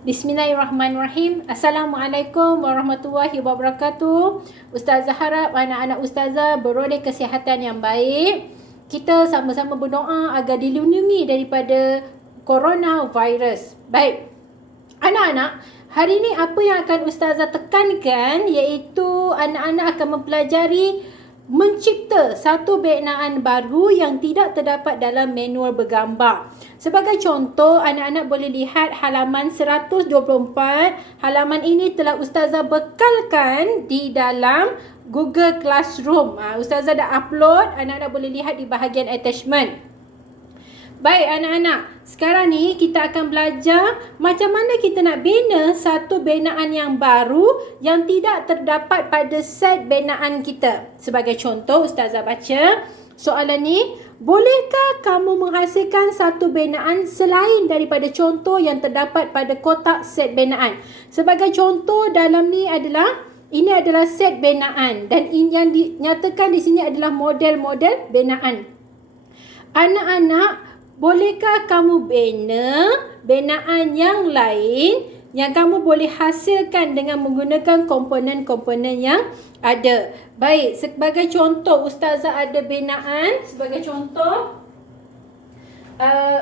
Bismillahirrahmanirrahim. Assalamualaikum warahmatullahi wabarakatuh. Ustazah harap anak-anak ustazah beroleh kesihatan yang baik. Kita sama-sama berdoa agar dilindungi daripada coronavirus. Baik. Anak-anak, hari ini apa yang akan ustazah tekankan iaitu anak-anak akan mempelajari mencipta satu benaan baru yang tidak terdapat dalam manual bergambar. Sebagai contoh, anak-anak boleh lihat halaman 124. Halaman ini telah ustazah bekalkan di dalam Google Classroom. Ustazah dah upload, anak-anak boleh lihat di bahagian attachment. Baik anak-anak, sekarang ni kita akan belajar macam mana kita nak bina satu benaan yang baru yang tidak terdapat pada set benaan kita. Sebagai contoh, ustazah baca soalan ni. Bolehkah kamu menghasilkan satu benaan selain daripada contoh yang terdapat pada kotak set benaan? Sebagai contoh dalam ni ini adalah set benaan dan yang dinyatakan di sini adalah model-model benaan. Anak-anak, bolehkah kamu bina benaan yang lain yang kamu boleh hasilkan dengan menggunakan komponen-komponen yang ada? Baik, sebagai contoh ustazah ada benaan. Sebagai contoh,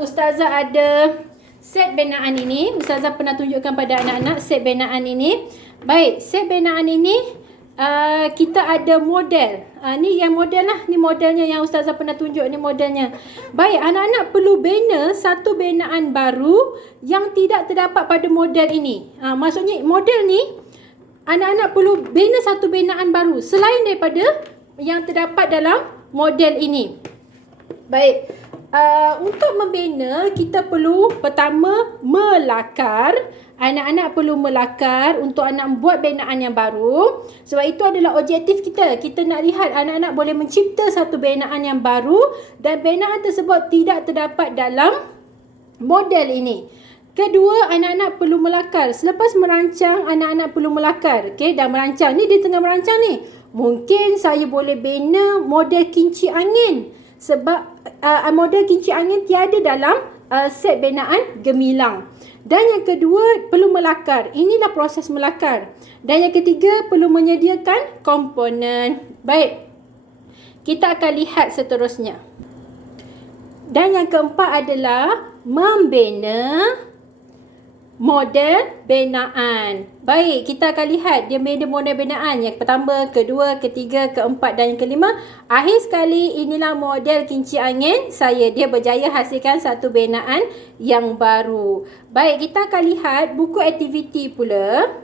ustazah ada set benaan ini. Ustazah pernah tunjukkan pada anak-anak set benaan ini. Baik, set benaan ini kita ada model. Ni yang model lah. Ni modelnya yang ustazah pernah tunjuk. Ni modelnya. Baik, anak-anak perlu bina satu benaan baru yang tidak terdapat pada model ini. Maksudnya model ni, anak-anak perlu bina satu benaan baru selain daripada yang terdapat dalam model ini. Baik, untuk membina kita perlu pertama melakar. Anak-anak perlu melakar untuk anak buat benaan yang baru. Sebab itu adalah objektif kita. Kita nak lihat anak-anak boleh mencipta satu benaan yang baru dan benaan tersebut tidak terdapat dalam model ini. Kedua, anak-anak perlu melakar. Selepas merancang, anak-anak perlu melakar. Okey, dah merancang. Ni dia tengah merancang ni. Mungkin saya boleh bina model kinci angin. Sebab model kinci angin tiada dalam set benaan gemilang. Dan yang kedua, perlu melakar. Inilah proses melakar. Dan yang ketiga, perlu menyediakan komponen. Baik, kita akan lihat seterusnya. Dan yang keempat adalah membina model benaan. Baik, kita akan lihat dia bina model benaan. Yang pertama, kedua, ketiga, keempat dan yang kelima. Akhir sekali, inilah model kinci angin saya. Dia berjaya hasilkan satu benaan yang baru. Baik, kita akan lihat buku aktiviti pula.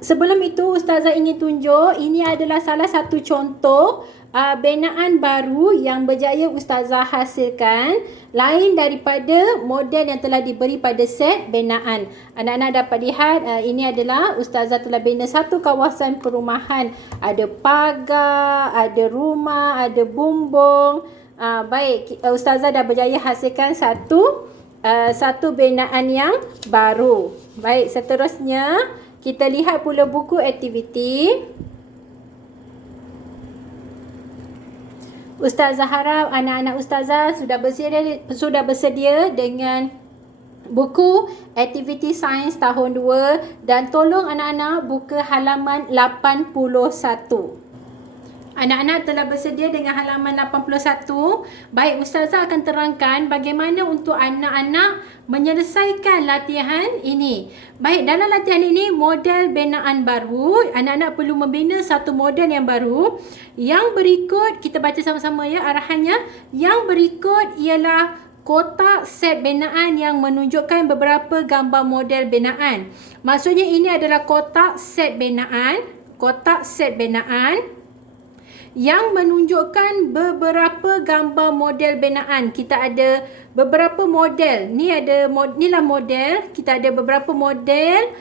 Sebelum itu, ustazah ingin tunjuk ini adalah salah satu contoh benaan baru yang berjaya ustazah hasilkan lain daripada model yang telah diberi pada set benaan. Anak-anak dapat lihat ini adalah ustazah telah bina satu kawasan perumahan. Ada pagar, ada rumah, ada bumbung. Baik, ustazah dah berjaya hasilkan satu benaan yang baru. Baik, seterusnya kita lihat pula buku aktiviti. Ustazah harap anak-anak ustazah sudah bersedia dengan buku aktiviti sains tahun 2 dan tolong anak-anak buka halaman 81. Anak-anak telah bersedia dengan halaman 81. Baik, ustazah akan terangkan bagaimana untuk anak-anak menyelesaikan latihan ini. Baik, dalam latihan ini model benaan baru. Anak-anak perlu membina satu model yang baru. Yang berikut, kita baca sama-sama ya arahannya. Yang berikut ialah kotak set benaan yang menunjukkan beberapa gambar model benaan. Maksudnya ini adalah kotak set benaan. Kotak set benaan yang menunjukkan beberapa gambar model benaan. Kita ada beberapa model. Inilah model. Kita ada beberapa model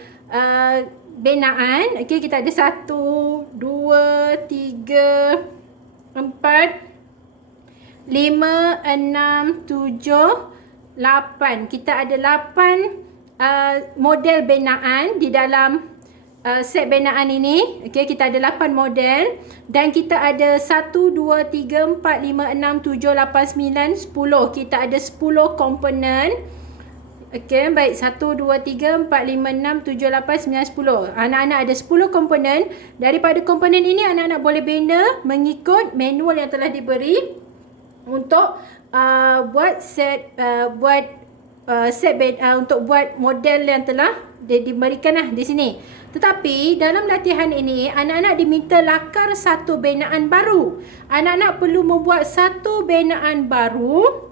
benaan. Okey, kita ada 1, 2, 3, 4, 5, 6, 7, 8. Kita ada 8 model benaan di dalam set binaan ini. Okey, kita ada 8 model dan kita ada 1 2 3 4 5 6 7 8 9 10. Kita ada 10 komponen. Okey, baik. 1 2 3 4 5 6 7 8 9 10. Anak-anak ada 10 komponen. Daripada komponen ini anak-anak boleh bina mengikut manual yang telah diberi untuk buat set untuk buat model yang telah diberikan di sini. Tetapi dalam latihan ini anak-anak diminta lakar satu binaan baru. Anak-anak perlu membuat satu binaan baru.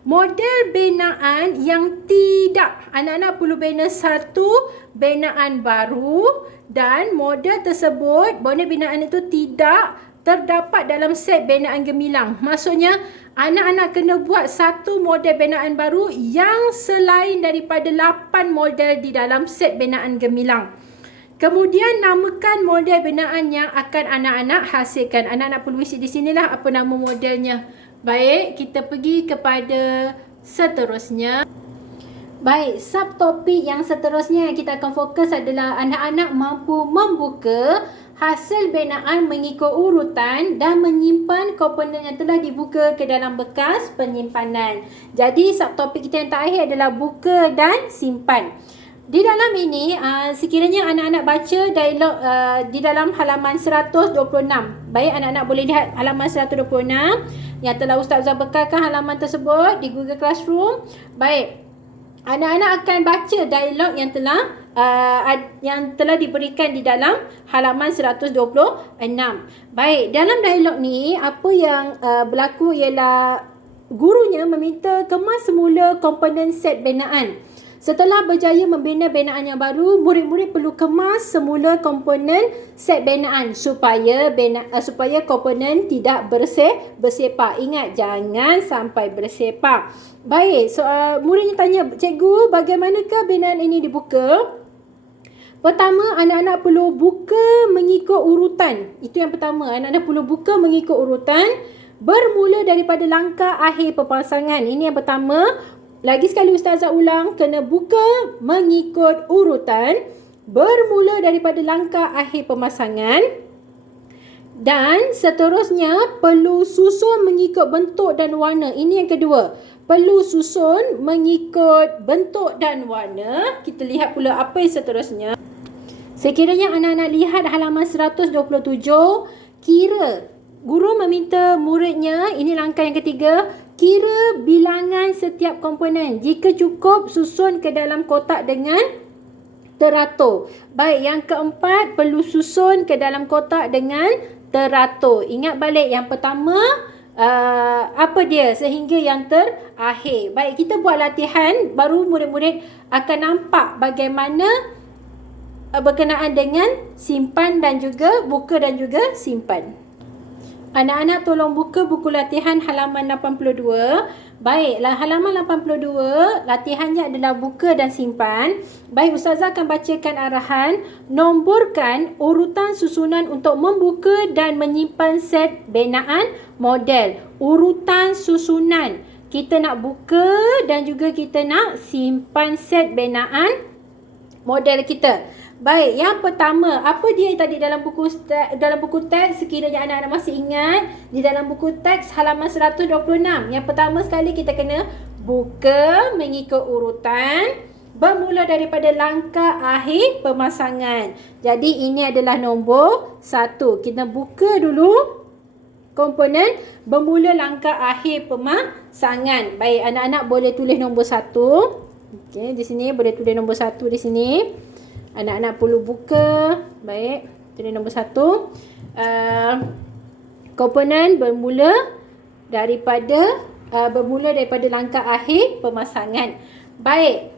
Model binaan yang tidak, anak-anak perlu bina satu binaan baru dan model tersebut, model binaan itu tidak terdapat dalam set binaan gemilang. Maksudnya anak-anak kena buat satu model binaan baru yang selain daripada 8 model di dalam set binaan gemilang. Kemudian namakan model binaan yang akan anak-anak hasilkan. Anak-anak perlu isi di sinilah apa nama modelnya. Baik, kita pergi kepada seterusnya. Baik, subtopik yang seterusnya yang kita akan fokus adalah anak-anak mampu membuka hasil binaan mengikut urutan dan menyimpan komponen yang telah dibuka ke dalam bekas penyimpanan. Jadi, subtopik kita yang terakhir adalah buka dan simpan. Di dalam ini, sekiranya anak-anak baca dialog di dalam halaman 126. Baik, anak-anak boleh lihat halaman 126 yang telah Ustazah bekalkan halaman tersebut di Google Classroom. Baik, anak-anak akan baca dialog yang telah diberikan di dalam halaman 126. Baik, dalam dialog ni apa yang berlaku ialah gurunya meminta kemas semula komponen set binaan. Setelah berjaya membina binaan yang baru, murid-murid perlu kemas semula komponen set binaan supaya komponen tidak bersepak. Ingat, jangan sampai bersepak. Baik, muridnya tanya, cikgu, bagaimanakah binaan ini dibuka? Pertama, anak-anak perlu buka mengikut urutan. Itu yang pertama, anak-anak perlu buka mengikut urutan bermula daripada langkah akhir pemasangan. Ini yang pertama. Lagi sekali Ustazah ulang, kena buka mengikut urutan bermula daripada langkah akhir pemasangan dan seterusnya perlu susun mengikut bentuk dan warna. Ini yang kedua, perlu susun mengikut bentuk dan warna. Kita lihat pula apa yang seterusnya. Sekiranya anak-anak lihat halaman 127, guru meminta muridnya, ini langkah yang ketiga, kira bilangan setiap komponen. Jika cukup, susun ke dalam kotak dengan teratur. Baik, yang keempat, perlu susun ke dalam kotak dengan teratur. Ingat balik yang pertama, apa dia sehingga yang terakhir. Baik, kita buat latihan, baru murid-murid akan nampak bagaimana berkenaan dengan simpan dan juga buka dan juga simpan. Anak-anak tolong buka buku latihan halaman 82. Baiklah, halaman 82 latihannya adalah buka dan simpan. Baik, Ustazah akan bacakan arahan. Nomborkan urutan susunan untuk membuka dan menyimpan set binaan model. Urutan susunan. Kita nak buka dan juga kita nak simpan set binaan model kita. Baik, yang pertama, apa dia tadi dalam buku teks, sekiranya anak-anak masih ingat, di dalam buku teks halaman 126. Yang pertama sekali kita kena buka mengikut urutan bermula daripada langkah akhir pemasangan. Jadi ini adalah nombor 1. Kita buka dulu komponen bermula langkah akhir pemasangan. Baik, anak-anak boleh tulis nombor 1. Okey, di sini boleh tulis nombor 1 di sini. Anak-anak perlu buka. Baik, tulis nombor 1. Komponen bermula daripada langkah akhir pemasangan. Baik,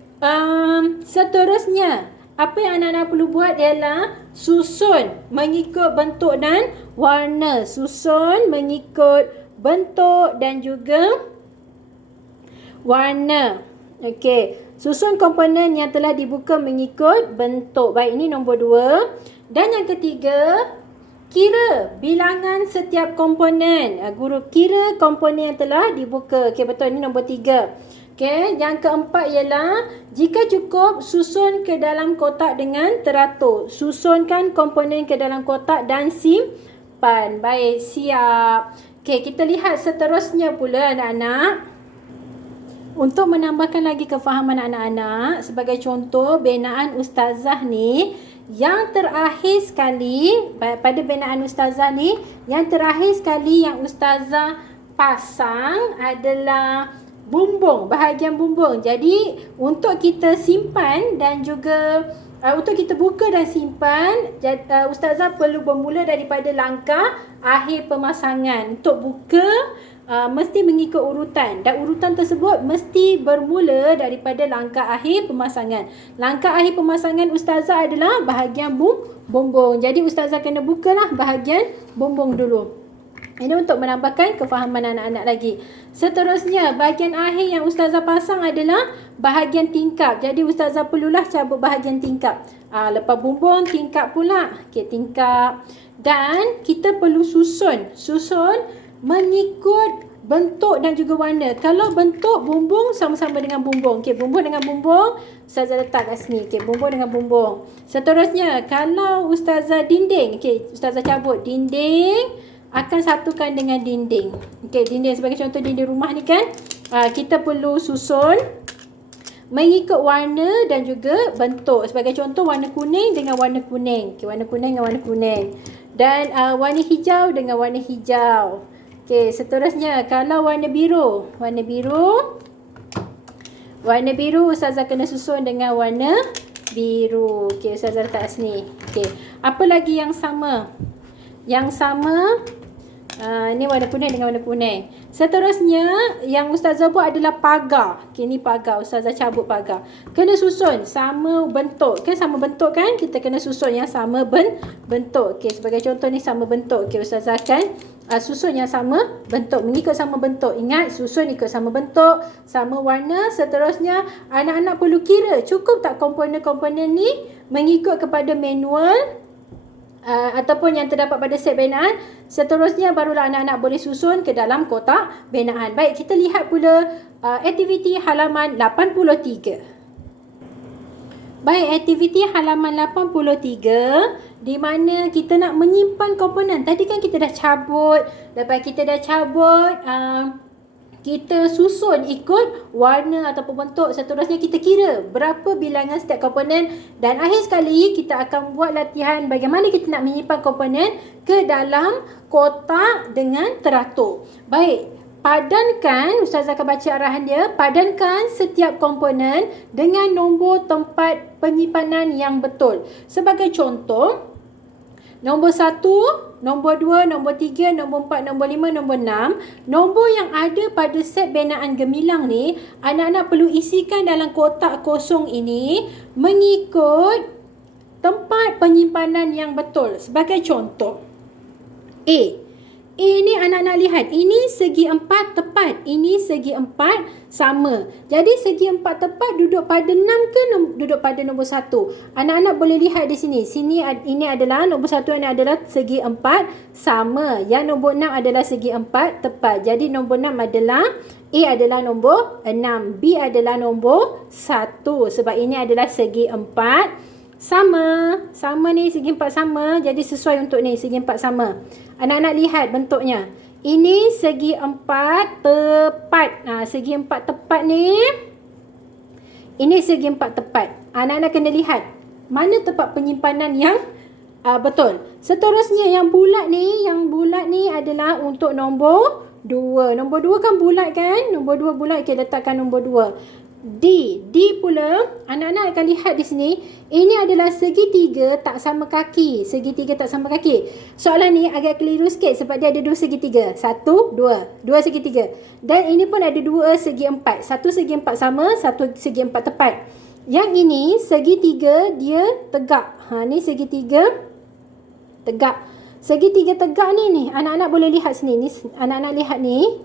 seterusnya apa yang anak-anak perlu buat ialah susun mengikut bentuk dan warna. Susun mengikut bentuk dan juga warna. Okey, susun komponen yang telah dibuka mengikut bentuk. Baik, ini nombor 2. Dan yang ketiga, kira bilangan setiap komponen. Guru kira komponen yang telah dibuka. Okey, betul, ini nombor 3. Okey, yang keempat ialah jika cukup susun ke dalam kotak dengan teratur. Susunkan komponen ke dalam kotak dan simpan. Baik, siap. Okey, kita lihat seterusnya pula anak-anak. Untuk menambahkan lagi kefahaman anak-anak, sebagai contoh binaan ustazah ni, yang terakhir sekali pada binaan ustazah ni, yang terakhir sekali yang ustazah pasang adalah bumbung, bahagian bumbung. Jadi untuk kita simpan dan juga untuk kita buka dan simpan, ustazah perlu bermula daripada langkah akhir pemasangan. Untuk buka mesti mengikut urutan, dan urutan tersebut mesti bermula daripada langkah akhir pemasangan. Langkah akhir pemasangan ustazah adalah bahagian bumbung. Jadi ustazah kena bukalah bahagian bumbung dulu. Ini untuk menambahkan kefahaman anak-anak lagi. Seterusnya, bahagian akhir yang ustazah pasang adalah bahagian tingkap. Jadi ustazah perlulah cabut bahagian tingkap. Lepas bumbung, tingkap pula. Okey, tingkap. Dan kita perlu susun mengikut bentuk dan juga warna. Kalau bentuk bumbung sama-sama dengan bumbung. Okey, bumbung dengan bumbung ustazah letak kat sini. Okey, bumbung dengan bumbung. Seterusnya, kalau ustazah dinding, okey, ustazah cabut dinding akan satukan dengan dinding. Okey, dinding sebagai contoh dinding rumah ni kan, kita perlu susun mengikut warna dan juga bentuk. Sebagai contoh warna kuning dengan warna kuning. Okey, warna kuning dengan warna kuning. Dan warna hijau dengan warna hijau. Okey, seterusnya kalau warna biru ustazah kena susun dengan warna biru. Okey, ustazah letak sini. Okey, apa lagi yang sama? Ni warna kuning dengan warna kuning. Seterusnya yang ustazah buat adalah pagar. Okey, ni pagar, ustazah cabut pagar. Kena susun sama bentuk. Sama bentuk kan? Kita kena susun yang sama bentuk. Okey, sebagai contoh ni sama bentuk. Okey, ustazah akan susun yang sama bentuk, mengikut sama bentuk. Ingat, susun ikut sama bentuk, sama warna. Seterusnya, anak-anak perlu kira cukup tak komponen-komponen ni mengikut kepada manual ataupun yang terdapat pada set binaan. Seterusnya barulah anak-anak boleh susun ke dalam kotak binaan. Baik, kita lihat pula aktiviti halaman 83. Baik, aktiviti halaman 83 di mana kita nak menyimpan komponen. Tadi kan kita dah cabut, lepas kita dah cabut kita susun ikut warna ataupun bentuk. Seterusnya kita kira berapa bilangan setiap komponen. Dan akhir sekali kita akan buat latihan bagaimana kita nak menyimpan komponen ke dalam kotak dengan teratur. Baik, padankan, ustazah akan baca arahan dia. Padankan setiap komponen dengan nombor tempat penyimpanan yang betul. Sebagai contoh, nombor 1, nombor 2, nombor 3, nombor 4, nombor 5, nombor 6. Nombor yang ada pada set binaan gemilang ni, anak-anak perlu isikan dalam kotak kosong ini mengikut tempat penyimpanan yang betul. Sebagai contoh, A ni anak-anak lihat, ini segi 4 tepat, ini segi 4 sama. Jadi segi 4 tepat duduk pada 6 ke duduk pada nombor 1? Anak-anak boleh lihat di sini. Ini adalah nombor 1, ini adalah segi 4 sama. Yang nombor 6 adalah segi 4 tepat. Jadi nombor 6 adalah A adalah nombor 6, B adalah nombor 1. Sebab ini adalah segi 4 sama ni, segi 4 sama. Jadi sesuai untuk ni, segi 4 sama. Anak-anak lihat bentuknya. Ini segi 4 tepat. Segi 4 tepat ni. Ini segi 4 tepat. Anak-anak kena lihat mana tempat penyimpanan yang betul. Seterusnya yang bulat ni adalah untuk nombor 2. Nombor 2 kan bulat kan? Nombor 2 bulat. Okey, letakkan nombor 2. D pula, anak-anak akan lihat di sini. Ini adalah segitiga tak sama kaki. Segitiga tak sama kaki. Soalan ni agak keliru sikit sebab dia ada 2 segitiga. 1, 2. 2 segitiga. Dan ini pun ada 2 segi 4. 1 segi 4 sama, 1 segi 4 tepat. Yang ini segitiga dia tegak. Ni segitiga tegak. Segitiga tegak ni anak-anak boleh lihat sini. Ni anak-anak lihat ni.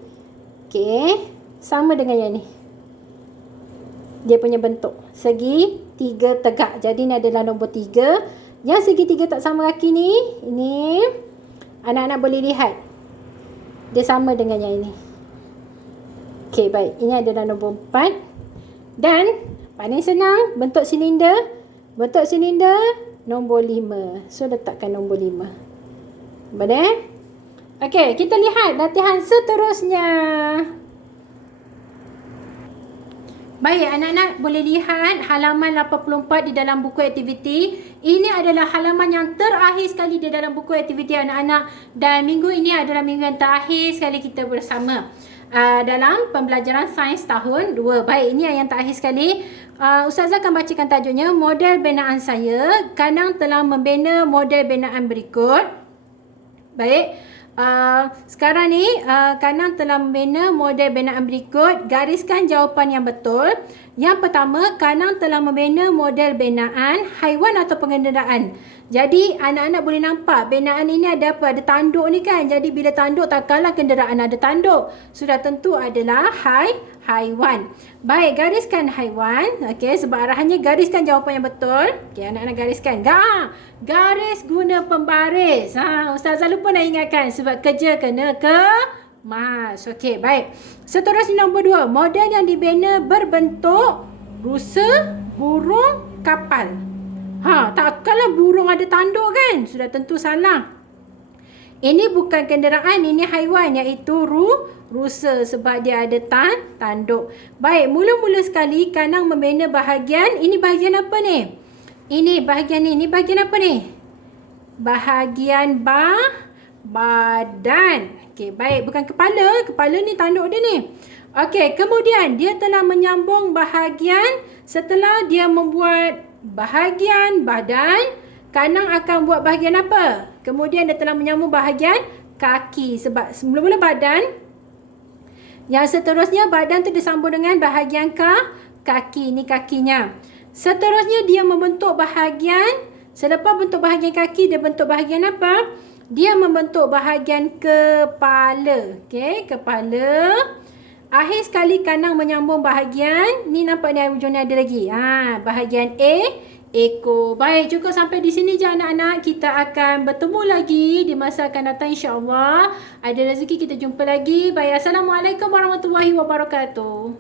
Okey, sama dengan yang ni. Dia punya bentuk segitiga tegak. Jadi ni adalah nombor 3. Yang segitiga tak sama kaki ni, ini anak-anak boleh lihat dia sama dengan yang ini. Okey, baik. Ini adalah nombor 4. Dan paling senang bentuk silinder. Bentuk silinder nombor 5. So letakkan nombor 5. Boleh? Okey, kita lihat latihan seterusnya. Baik, anak-anak boleh lihat halaman 84 di dalam buku aktiviti. Ini adalah halaman yang terakhir sekali di dalam buku aktiviti anak-anak. Dan minggu ini adalah minggu yang terakhir sekali kita bersama dalam pembelajaran sains tahun 2. Baik, ini yang terakhir sekali. Ustazah akan bacakan tajuknya. Model binaan saya. Kanang telah membina model binaan berikut. Baik. Sekarang ni Kanang telah membina model binaan berikut. Gariskan jawapan yang betul. Yang pertama, Kanang telah membina model binaan haiwan atau pengenderaan. Jadi anak-anak boleh nampak binaan ini ada apa? Ada tanduk ni kan. Jadi bila tanduk takkanlah kenderaan ada tanduk. Sudah tentu adalah haiwan. Baik, gariskan haiwan. Okey, sebab arahannya gariskan jawapan yang betul. Okey, anak-anak gariskan. Garis guna pembaris. Ustazah lupa nak ingatkan sebab kerja kena kemas. Okey, baik. Seterusnya nombor 2. Model yang dibina berbentuk rusa, burung, kapal. Takkanlah burung ada tanduk kan? Sudah tentu salah. Ini bukan kenderaan, ini haiwan iaitu rusa sebab dia ada tanduk. Baik, mula-mula sekali Kanang membina bahagian. Ini bahagian apa ni? Ini bahagian ni. Ini bahagian apa ni? Bahagian badan. Okey, baik. Bukan kepala. Kepala ni tanduk dia ni. Okey, kemudian dia telah menyambung bahagian. Setelah dia membuat bahagian badan, Kanang akan buat bahagian apa? Kemudian dia telah menyambung bahagian kaki. Sebab mula-mula badan. Yang seterusnya badan tu disambung dengan bahagian kaki. Ni kakinya. Seterusnya dia membentuk bahagian. Selepas bentuk bahagian kaki, dia bentuk bahagian apa? Dia membentuk bahagian kepala. Okey, kepala. Akhir sekali Kanang menyambung bahagian. Ni nampak ni ujung ni ada lagi. Bahagian ekor. Baik, cukup sampai di sini je anak-anak. Kita akan bertemu lagi di masa akan datang insya-Allah. Ada rezeki kita jumpa lagi. Baik, Assalamualaikum warahmatullahi wabarakatuh.